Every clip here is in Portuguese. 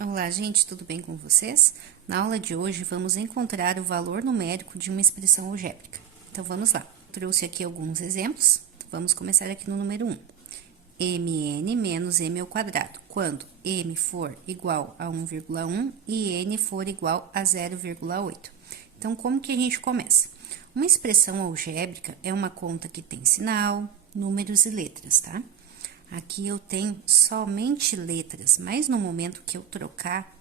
Olá, gente, tudo bem com vocês? Na aula de hoje, vamos encontrar o valor numérico de uma expressão algébrica. Então, vamos lá. Trouxe aqui alguns exemplos. Vamos começar aqui no número 1. mn menos m ao quadrado, quando m for igual a 1,1 e n for igual a 0,8. Então, como que a gente começa? Uma expressão algébrica é uma conta que tem sinal, números e letras, tá? Aqui eu tenho somente letras, mas no momento que eu trocar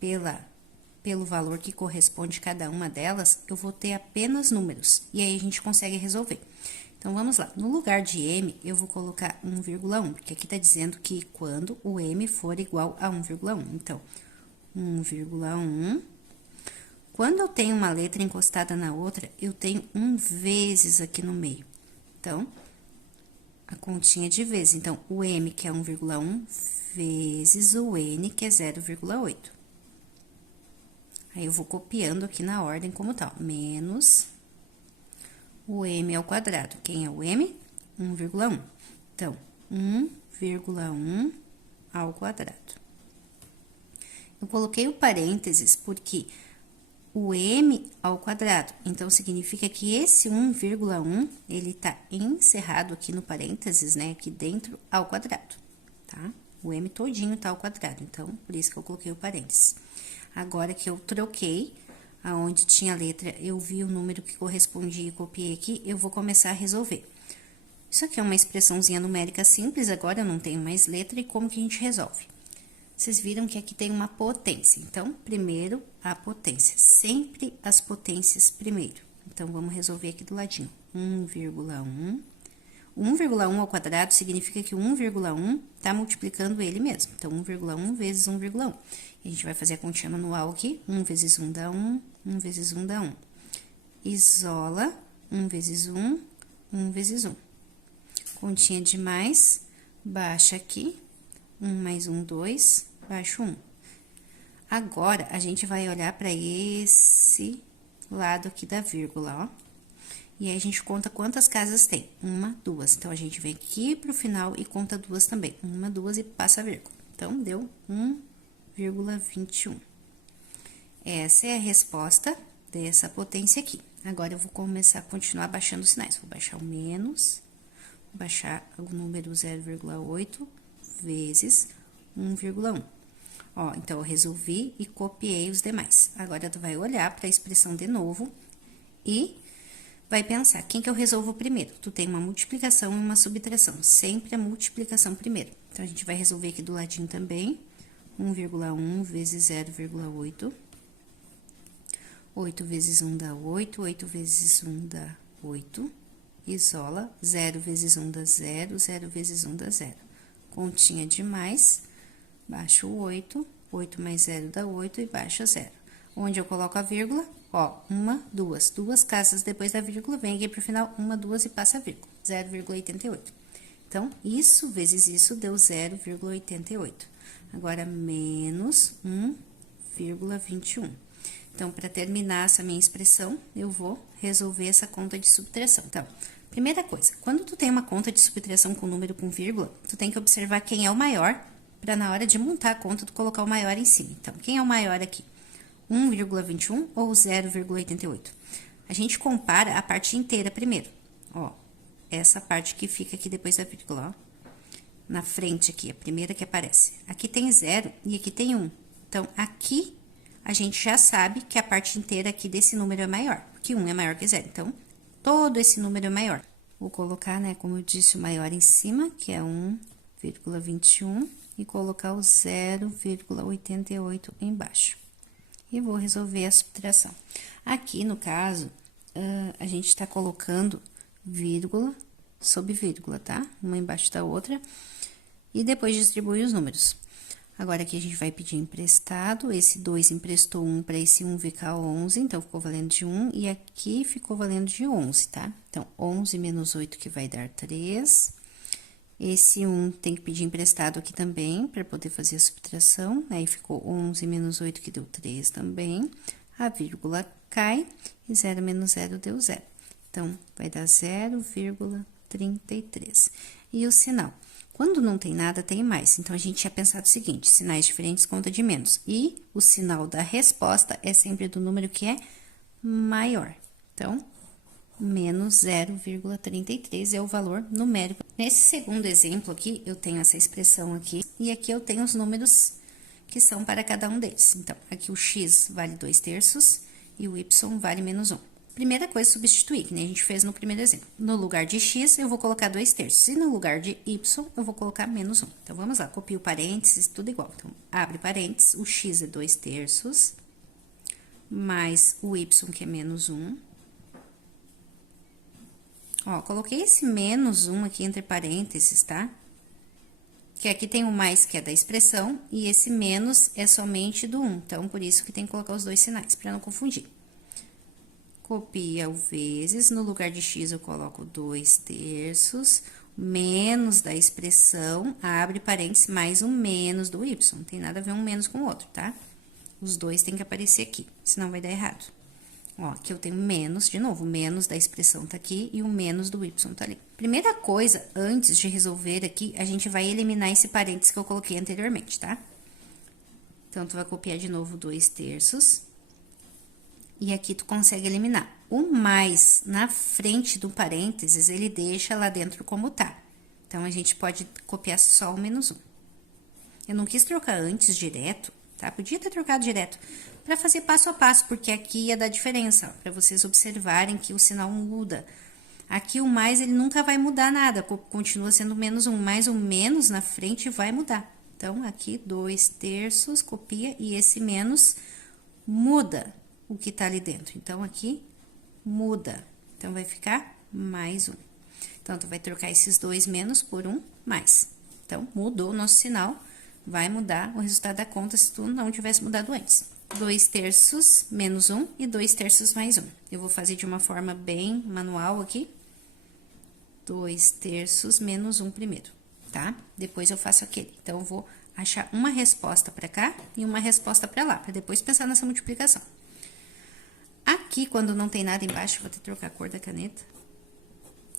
pelo valor que corresponde a cada uma delas, eu vou ter apenas números, e aí a gente consegue resolver. Então, vamos lá. No lugar de m, eu vou colocar 1,1, porque aqui tá dizendo que quando o m for igual a 1,1. Então, 1,1. Quando eu tenho uma letra encostada na outra, eu tenho 1 vezes aqui no meio. Então, a continha de vezes. Então, o m, que é 1,1, vezes o n, que é 0,8. Aí, eu vou copiando aqui na ordem como tal. Menos o m ao quadrado. Quem é o m? 1,1. Então, 1,1 ao quadrado. Eu coloquei o parênteses porque o m ao quadrado. Então, significa que esse 1,1, ele tá encerrado aqui no parênteses, né? Aqui dentro, ao quadrado, tá? O m todinho tá ao quadrado, então, por isso que eu coloquei o parênteses. Agora que eu troquei, aonde tinha letra, eu vi o número que correspondia e copiei aqui, eu vou começar a resolver. Isso aqui é uma expressãozinha numérica simples, agora eu não tenho mais letra, e como que a gente resolve? Vocês viram que aqui tem uma potência. Então, primeiro, a potência. Sempre as potências primeiro. Então, vamos resolver aqui do ladinho. 1,1. 1,1 ao quadrado significa que o 1,1 tá multiplicando ele mesmo. Então, 1,1 vezes 1,1. E a gente vai fazer a continha manual aqui. 1 vezes 1 dá 1, 1 vezes 1 dá 1. Isola, 1 vezes 1, 1 vezes 1. Continha de mais, baixa aqui. 1 mais 1, 2, baixo 1. Agora, a gente vai olhar para esse lado aqui da vírgula, ó. E aí, a gente conta quantas casas tem. 1, 2. Então, a gente vem aqui pro final e conta 2 também. 1, 2 e passa a vírgula. Então, deu 1,21. Essa é a resposta dessa potência aqui. Agora, eu vou começar a continuar baixando os sinais. Vou baixar o menos, vou baixar o número 0,8, vezes 1,1. Ó, então, eu resolvi e copiei os demais. Agora, tu vai olhar para a expressão de novo e vai pensar, quem que eu resolvo primeiro? Tu tem uma multiplicação e uma subtração, sempre a multiplicação primeiro. Então, a gente vai resolver aqui do ladinho também, 1,1 vezes 0,8. 8 vezes 1 dá 8, 8 vezes 1 dá 8. Isola, 0 vezes 1 dá 0, 0 vezes 1 dá 0. Continha de mais, baixo o 8, 8 mais 0 dá 8 e baixa 0. Onde eu coloco a vírgula, ó, 1, 2, 2 casas depois da vírgula, vem aqui pro final, 1, 2 e passa a vírgula, 0,88. Então, isso vezes isso deu 0,88. Agora, menos 1,21. Então, para terminar essa minha expressão, eu vou resolver essa conta de subtração. Então, primeira coisa, quando tu tem uma conta de subtração com número com vírgula, tu tem que observar quem é o maior, para na hora de montar a conta, tu colocar o maior em cima. Então, quem é o maior aqui? 1,21 ou 0,88? A gente compara a parte inteira primeiro, ó, essa parte que fica aqui depois da vírgula, ó, na frente aqui, a primeira que aparece. Aqui tem 0 e aqui tem 1. Então, aqui a gente já sabe que a parte inteira aqui desse número é maior, porque 1 é maior que 0. Então, todo esse número é maior. Vou colocar, né, como eu disse, o maior em cima, que é 1,21, e colocar o 0,88 embaixo. E vou resolver a subtração. Aqui, no caso, a gente tá colocando vírgula sobre vírgula, tá? Uma embaixo da outra. E depois distribui os números. Agora, aqui a gente vai pedir emprestado. Esse 2 emprestou 1 para esse 1 ficar 11, então ficou valendo de 1. E aqui ficou valendo de 11, tá? Então, 11 menos 8, que vai dar 3. Esse 1 tem que pedir emprestado aqui também, para poder fazer a subtração. Aí, ficou 11 menos 8, que deu 3 também. A vírgula cai, e 0 menos 0 deu 0. Então, vai dar 0,33. E o sinal. Quando não tem nada, tem mais. Então, a gente tinha pensado o seguinte, sinais diferentes conta de menos. E o sinal da resposta é sempre do número que é maior. Então, menos 0,33 é o valor numérico. Nesse segundo exemplo aqui, eu tenho essa expressão aqui, e aqui eu tenho os números que são para cada um deles. Então, aqui o x vale 2/3 e o y vale menos 1. Primeira coisa, substituir, que nem a gente fez no primeiro exemplo. No lugar de x, eu vou colocar 2/3, e no lugar de y, eu vou colocar menos 1. Então, vamos lá, copio parênteses, tudo igual. Então, abre parênteses, o x é 2/3, mais o y, que é menos 1. Ó, coloquei esse menos 1 aqui entre parênteses, tá? Que aqui tem o mais, que é da expressão, e esse menos é somente do 1. Então, por isso que tem que colocar os dois sinais, para não confundir. Copia o vezes, no lugar de x eu coloco 2/3, menos da expressão, abre parênteses, mais o menos do y. Não tem nada a ver um menos com o outro, tá? Os dois tem que aparecer aqui, senão vai dar errado. Ó, aqui eu tenho menos, de novo, o menos da expressão tá aqui e o menos do y tá ali. Primeira coisa, antes de resolver aqui, a gente vai eliminar esse parênteses que eu coloquei anteriormente, tá? Então, tu vai copiar de novo 2/3. E aqui tu consegue eliminar. O mais na frente do parênteses, ele deixa lá dentro como tá. Então, a gente pode copiar só o menos 1. Eu não quis trocar antes direto, tá? Podia ter trocado direto, para fazer passo a passo, porque aqui ia dar diferença, para vocês observarem que o sinal muda. Aqui o mais, ele nunca vai mudar nada, continua sendo menos 1, mas o menos na frente vai mudar. Então, aqui 2/3, copia, e esse menos muda o que tá ali dentro. Então, aqui muda. Então, vai ficar mais 1. Então, tu vai trocar esses dois menos por um mais. Então, mudou o nosso sinal, vai mudar o resultado da conta se tu não tivesse mudado antes. 2/3 menos 1 e 2/3 mais 1. Eu vou fazer de uma forma bem manual aqui. 2/3 menos 1 primeiro, tá? Depois eu faço aquele. Então, eu vou achar uma resposta para cá e uma resposta para lá, para depois pensar nessa multiplicação. Aqui, quando não tem nada embaixo, vou ter que trocar a cor da caneta.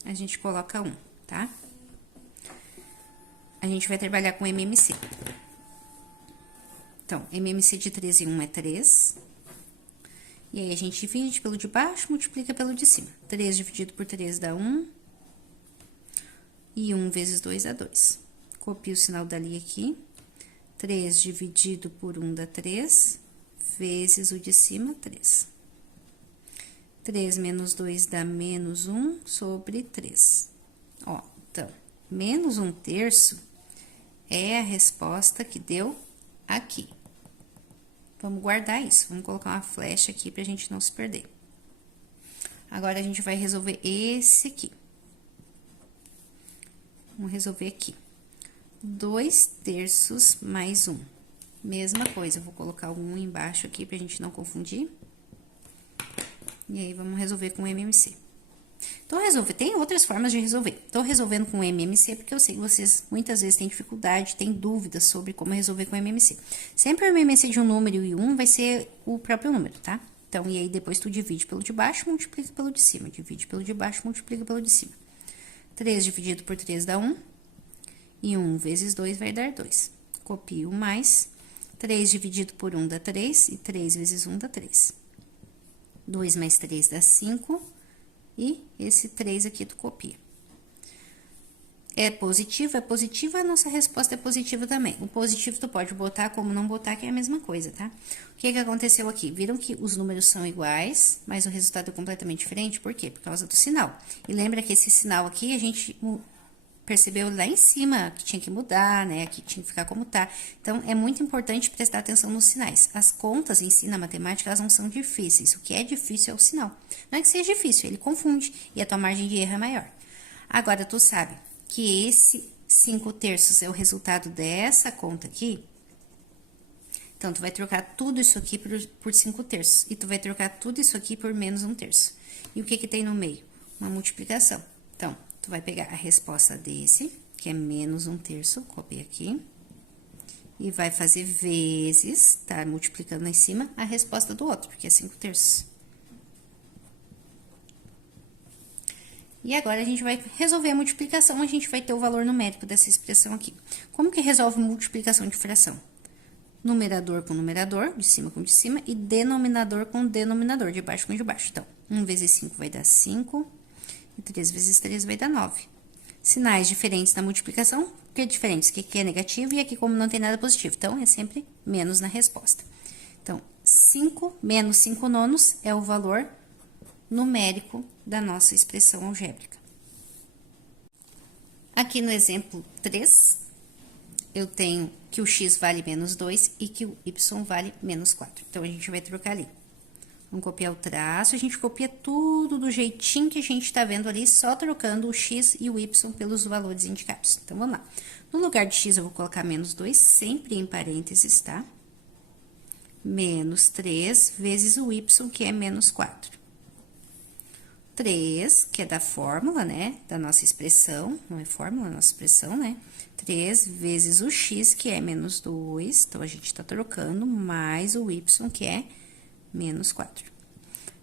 A gente coloca 1, tá? A gente vai trabalhar com MMC. Então, MMC de 3 e 1 é 3. E aí, a gente divide pelo de baixo, multiplica pelo de cima. 3 dividido por 3 dá 1. E 1 vezes 2 dá 2. Copio o sinal dali aqui. 3 dividido por 1 dá 3, vezes o de cima, 3. 3 menos 2 dá menos 1 sobre 3. Ó, então, menos 1/3 é a resposta que deu aqui. Vamos guardar isso, vamos colocar uma flecha aqui pra gente não se perder. Agora, a gente vai resolver esse aqui. Vamos resolver aqui. 2/3 mais 1. Mesma coisa, eu vou colocar o 1 embaixo aqui pra gente não confundir. E aí, vamos resolver com MMC. Então, tem outras formas de resolver. Tô resolvendo com MMC porque eu sei que vocês muitas vezes têm dificuldade, têm dúvidas sobre como resolver com MMC. Sempre o MMC de um número e 1 vai ser o próprio número, tá? Então, e aí depois tu divide pelo de baixo, multiplica pelo de cima. Divide pelo de baixo, multiplica pelo de cima. 3 dividido por 3 dá 1. E 1 vezes 2 vai dar 2. Copio mais. 3 dividido por 1 dá 3. E 3 vezes 1 dá 3. 2 mais 3 dá 5. E esse 3 aqui tu copia. É positivo, a nossa resposta é positiva também. O positivo tu pode botar como não botar, que é a mesma coisa, tá? O que que aconteceu aqui? Viram que os números são iguais, mas o resultado é completamente diferente? Por quê? Por causa do sinal. E lembra que esse sinal aqui, a gente percebeu lá em cima que tinha que mudar, né? Que tinha que ficar como tá. Então, é muito importante prestar atenção nos sinais. As contas em si, na matemática, elas não são difíceis. O que é difícil é o sinal. Não é que seja difícil, ele confunde e a tua margem de erro é maior. Agora, tu sabe que esse 5/3 é o resultado dessa conta aqui. Então, tu vai trocar tudo isso aqui por 5/3. E tu vai trocar tudo isso aqui por menos 1/3. E o que que tem no meio? Uma multiplicação. Então, tu vai pegar a resposta desse, que é menos 1/3, copia aqui. E vai fazer vezes, tá? Multiplicando lá em cima, a resposta do outro, porque é 5/3. E agora, a gente vai resolver a multiplicação, a gente vai ter o valor numérico dessa expressão aqui. Como que resolve multiplicação de fração? Numerador com numerador, de cima com de cima, e denominador com denominador, de baixo com de baixo. Então, 1 vezes 5 vai dar 5, e 3 vezes 3 vai dar 9. Sinais diferentes na multiplicação, o que é diferente? Aqui é negativo e aqui como não tem nada positivo. Então, é sempre menos na resposta. Então, 5 menos 5 nonos é o valor numérico da nossa expressão algébrica. Aqui no exemplo 3, eu tenho que o x vale menos 2 e que o y vale menos 4. Então, a gente vai trocar ali. Vamos copiar o traço, a gente copia tudo do jeitinho que a gente tá vendo ali, só trocando o x e o y pelos valores indicados. Então, vamos lá. No lugar de x, eu vou colocar menos 2, sempre em parênteses, tá? Menos 3 vezes o y, que é menos 4. 3, que é da fórmula, né? Da nossa expressão, não é fórmula, é nossa expressão, né? 3 vezes o x, que é menos 2, então, a gente tá trocando, mais o y, que é menos 4.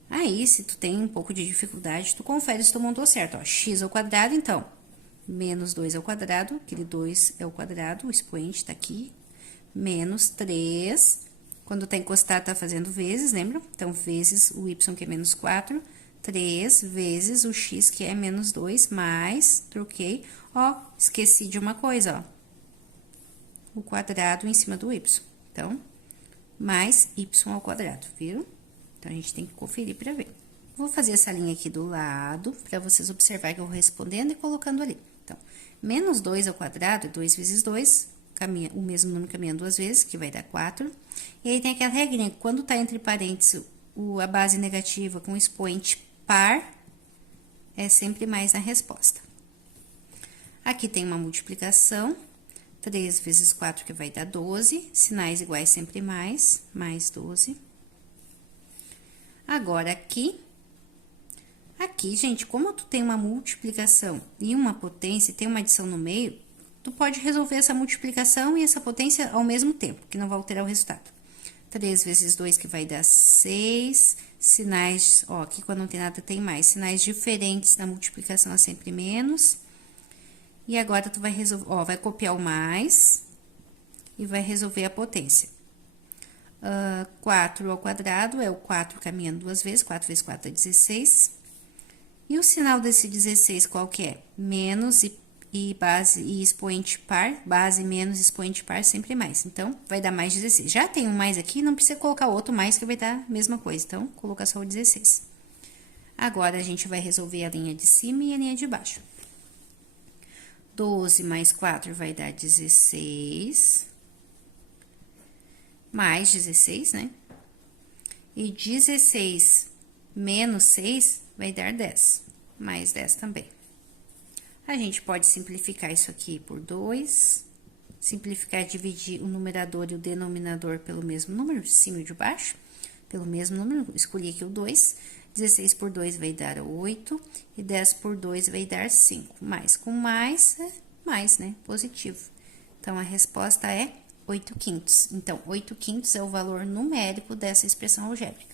Aí, se tu tem um pouco de dificuldade, tu confere se tu montou certo, ó. X ao quadrado, então, menos 2 ao quadrado, aquele 2 é o quadrado, o expoente tá aqui, menos 3, quando tá encostado, tá fazendo vezes, lembra? Então, vezes o y, que é menos 4, 3 vezes o x, que é menos 2, mais, troquei, ó, esqueci de uma coisa, ó, o quadrado em cima do y. Então, mais y ao quadrado, viu? Então, a gente tem que conferir para ver. Vou fazer essa linha aqui do lado, para vocês observarem que eu vou respondendo e colocando ali. Então, menos 2 ao quadrado é 2 vezes 2, caminha, o mesmo número caminha 2 vezes, que vai dar 4. E aí, tem aquela regrinha, quando tá entre parênteses a base negativa com o expoente par, é sempre mais na resposta. Aqui tem uma multiplicação, 3 vezes 4, que vai dar 12, sinais iguais sempre mais 12. Agora, aqui, gente, como tu tem uma multiplicação e uma potência, e tem uma adição no meio, tu pode resolver essa multiplicação e essa potência ao mesmo tempo, que não vai alterar o resultado. 3 vezes 2, que vai dar 6, sinais, ó, aqui quando não tem nada tem mais, sinais diferentes na multiplicação é sempre menos. E agora, tu vai resolver, ó, vai copiar o mais e vai resolver a potência. 4 ao quadrado é o 4 caminhando 2 vezes, 4 vezes 4 é 16. E o sinal desse 16 qual que é? Menos e base e expoente par, base menos expoente par, sempre mais. Então, vai dar mais 16. Já tem um mais aqui, não precisa colocar outro mais, que vai dar a mesma coisa. Então, coloca só o 16. Agora, a gente vai resolver a linha de cima e a linha de baixo. 12 mais 4 vai dar 16. Mais 16, né? E 16 menos 6 vai dar 10. Mais 10 também. A gente pode simplificar isso aqui por 2. Simplificar, dividir o numerador e o denominador pelo mesmo número, de cima e de baixo. Pelo mesmo número, escolhi aqui o 2. 16 por 2 vai dar 8. E 10 por 2 vai dar 5. Mais com mais, é mais, né? Positivo. Então, a resposta é 8/5. Então, 8/5 é o valor numérico dessa expressão algébrica.